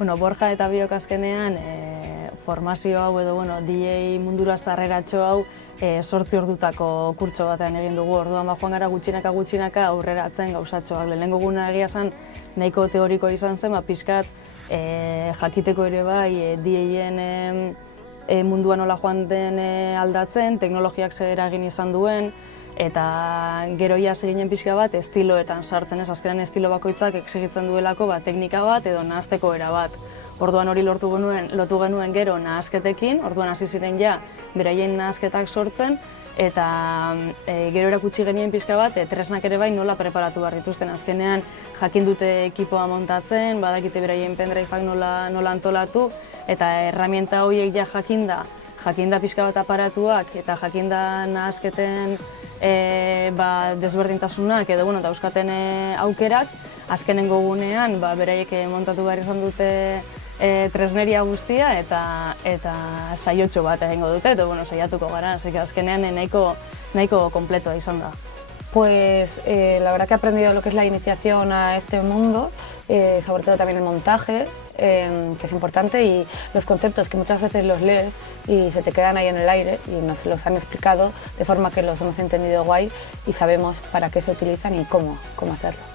Bueno, Borja eta biok azkenean formazio hau edo DJ mundura sarreratxo hau 8 ordutako kurtso batean egin dugu. Orduan joan gara gutxinaka aurreratzen gauzatxoak. Lehenengo guna egia zen nahiko teoriko izan zen, pixkat jakiteko ere bai DJen munduan nola joan den aldatzen, teknologiak zer eragin izan duen, eta gero iaz eginen pixka bat estiloetan sartzen ez, azkenean estilo bakoitzak exigitzen duelako teknika bat edo nahazteko era bat. Orduan hori lotu genuen gero nahazketekin, orduan hasi ziren ja beraien nahazketak sortzen, eta gero erakutsi genien pixka bat tresnak ere bai nola preparatu behar dituzten. Azkenean jakin dute ekipoa montatzen, badakite beraien pendriveak nola antolatu, eta herramienta horiek ja jakinda pixka bat aparatuak eta jakinda nahazketen desberdintasunak edo dauzkaten aukerak, azkenengo gunean beraiek montatu behar izan dute tresneria guztia eta saiotxo bat egingo dute, eta saiatuko gara, azkenean nahiko kompletoa izan da. Pues la verdad que he aprendido lo que es la iniciación a este mundo, sobre todo también el montaje, que es importante, y los conceptos que muchas veces los lees y se te quedan ahí en el aire y nos los han explicado de forma que los hemos entendido guay y sabemos para qué se utilizan y cómo hacerlo.